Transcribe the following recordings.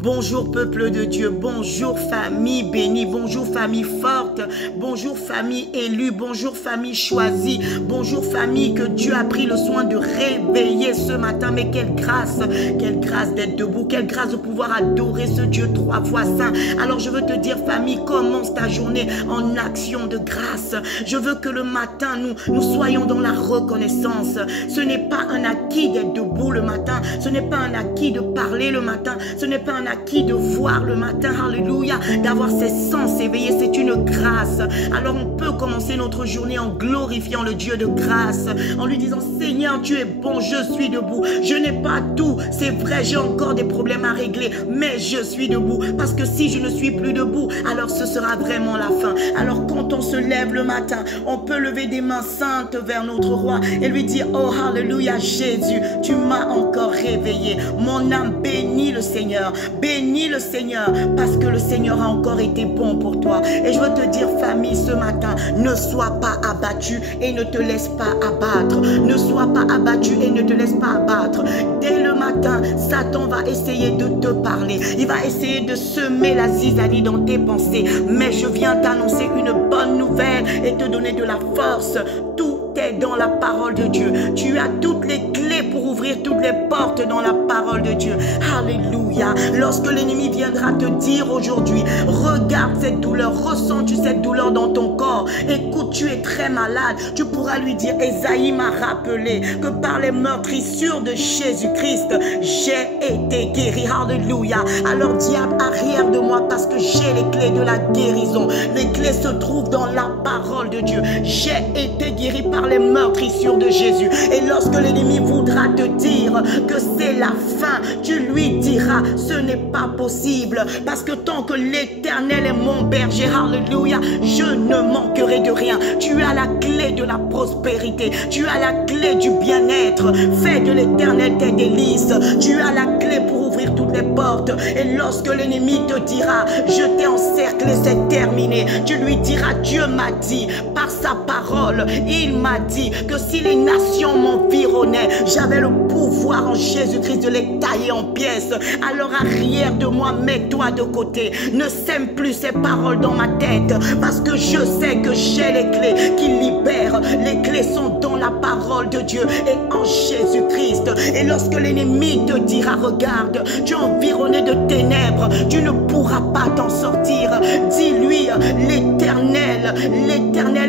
Bonjour peuple de Dieu, bonjour famille bénie, bonjour famille forte, bonjour famille élue, bonjour famille choisie, bonjour famille que Dieu a pris le soin de réveiller ce matin. Mais quelle grâce d'être debout, quelle grâce de pouvoir adorer ce Dieu 3 fois saint. Alors je veux te dire famille, commence ta journée en action de grâce. Je veux que le matin nous soyons dans la reconnaissance. Ce n'est pas un acquis d'être debout le matin, ce n'est pas un acquis de parler le matin, ce n'est pas un acquis de voir le matin, alléluia, d'avoir ses sens éveillés, c'est une grâce. Alors on peut commencer notre journée en glorifiant le Dieu de grâce, en lui disant Seigneur, tu es bon, je suis debout, je n'ai pas tout, c'est vrai, j'ai encore des problèmes à régler, mais je suis debout, parce que si je ne suis plus debout, alors ce sera vraiment la fin. Alors quand on se lève le matin, on peut lever des mains saintes vers notre roi et lui dire oh alléluia Jésus, tu m'as encore réveillé, mon âme bénit le Seigneur. Bénis le Seigneur parce que le Seigneur a encore été bon pour toi. Et je veux te dire famille ce matin, ne sois pas abattu et ne te laisse pas abattre. Ne sois pas abattu et ne te laisse pas abattre. Dès le matin, Satan va essayer de te parler. Il va essayer de semer la zizanie dans tes pensées. Mais je viens t'annoncer une bonne nouvelle et te donner de la force. Tout est dans la parole de Dieu. Tu as toutes les clés pour ouvrir toutes les portes dans la parole de Dieu. Alléluia. Lorsque l'ennemi viendra te dire aujourd'hui, regarde cette douleur, ressens-tu cette douleur dans ton corps? Écoute, tu es très malade. Tu pourras lui dire, Ésaïe m'a rappelé que par les meurtrissures de Jésus-Christ, j'ai été guéri. Alléluia. Alors diable, arrière de moi parce que j'ai les clés de la guérison. Les clés se trouvent dans la parole de Dieu. J'ai été guéri par les meurtrissures de Jésus. Et lorsque l'ennemi voudra te dire que c'est la fin, tu lui diras, ce n'est pas possible, parce que tant que l'Éternel est mon berger, alléluia, je ne manquerai de rien. Tu as la clé de la prospérité, tu as la clé du bien-être. Fais de l'Éternel tes délices. Tu as la clé pour ouvrir toutes les portes. Et lorsque l'ennemi te dira, je t'ai encerclé, c'est terminé, tu lui diras, Dieu m'a dit, par sa parole, il m'a dit que si les nations m'environnaient, j'avais le pouvoir en Jésus-Christ de les tailler en pièces. Alors arrière de moi, mets-toi de côté. Ne sème plus ces paroles dans ma tête, parce que je sais que j'ai les clés qui libèrent. Les clés sont dans la parole de Dieu et en Jésus-Christ. Et lorsque l'ennemi te dira, regarde, tu es environné de ténèbres, tu ne pourras pas t'en sortir, dis-lui, l'Éternel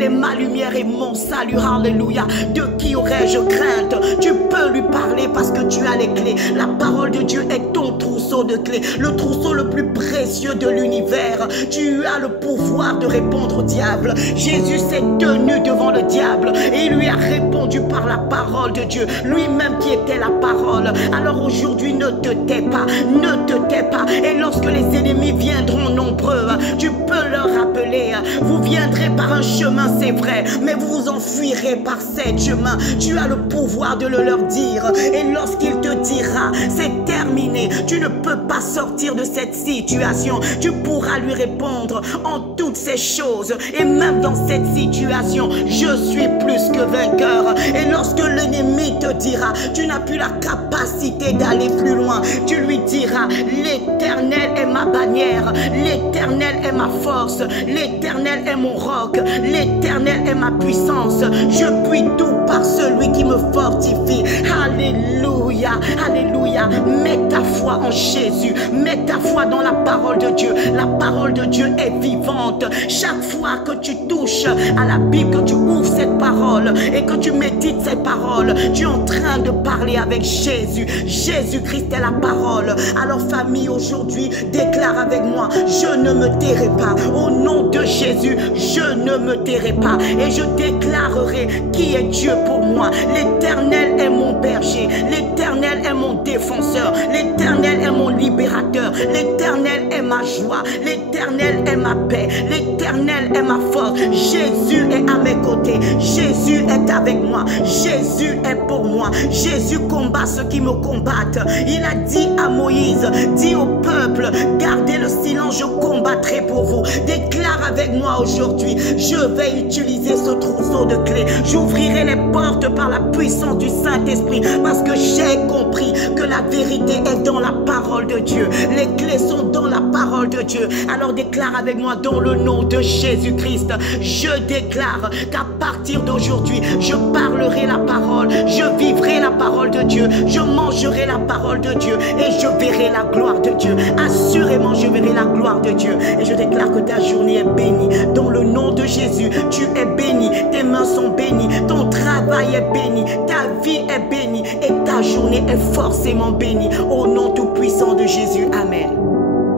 est ma lumière et mon salut, alléluia. De qui aurais-je crainte? Tu peux lui parler parce que tu as les clés. La parole de Dieu est ton trousseau de clés, le trousseau le plus précieux de l'univers. Tu as le pouvoir de répondre au diable. Jésus s'est tenu devant le diable et il lui a répondu par la parole de Dieu, lui-même qui était la parole. Alors aujourd'hui, ne te tais pas, ne te tais pas. Et lorsque les ennemis viendront nombreux, tu peux leur rappeler, vous viendrez par un chemin, c'est vrai, mais vous vous enfuirez par sept chemins. Tu as le pouvoir de le leur dire. Et lorsqu'il te dira, c'est terminé, tu ne peux pas sortir de cette situation, tu pourras lui répondre en toutes ces choses. Et même dans cette situation, je suis plus que vainqueur. Et lorsque l'ennemi te dira, tu n'as plus la capacité d'aller plus loin, tu lui diras, l'Éternel est ma bannière, l'Éternel est ma force, l'Éternel est mon roc, l'Éternel est ma puissance. Je puis tout par celui qui me fortifie. Alléluia, alléluia. Mets ta foi en Jésus, mets ta foi dans la parole de Dieu. La parole de Dieu est vivante. Chaque fois que tu touches à la Bible, que tu ouvres cette parole et que tu médites cette parole, tu es en train de parler avec Jésus. Jésus-Christ est la parole. Alors famille, aujourd'hui, déclare avec moi, je ne me tairai pas. Au nom de Jésus, je ne me tairai pas. Et je déclarerai qui est Dieu pour moi. L'Éternel est mon berger, l'Éternel est mon défenseur, l'Éternel est mon libérateur, l'Éternel est ma joie, l'Éternel est ma paix, l'Éternel est ma force. Jésus est à mes côtés, Jésus est avec avec moi. Jésus est pour moi. Jésus combat ceux qui me combattent. Il a dit à Moïse, dis au peuple, gardez le silence, je combattrai pour vous. Déclare avec moi aujourd'hui, je vais utiliser ce trousseau de clés. J'ouvrirai les portes par la puissance du Saint-Esprit parce que j'ai compris que la vérité est dans la parole de Dieu. Les clés sont dans la parole de Dieu. Alors déclare avec moi dans le nom de Jésus-Christ. Je déclare qu'à partir d'aujourd'hui, je parlerai la parole, je vivrai la parole de Dieu, je mangerai la parole de Dieu et je verrai la gloire de Dieu. Assurément, je verrai la gloire de Dieu. Et je déclare que ta journée est bénie. Dans le nom de Jésus, tu es béni. Tes mains sont bénies. Ton travail est béni. Ta vie est bénie. Et ta journée est forcément bénie. Au nom tout puissant de Jésus. Amen.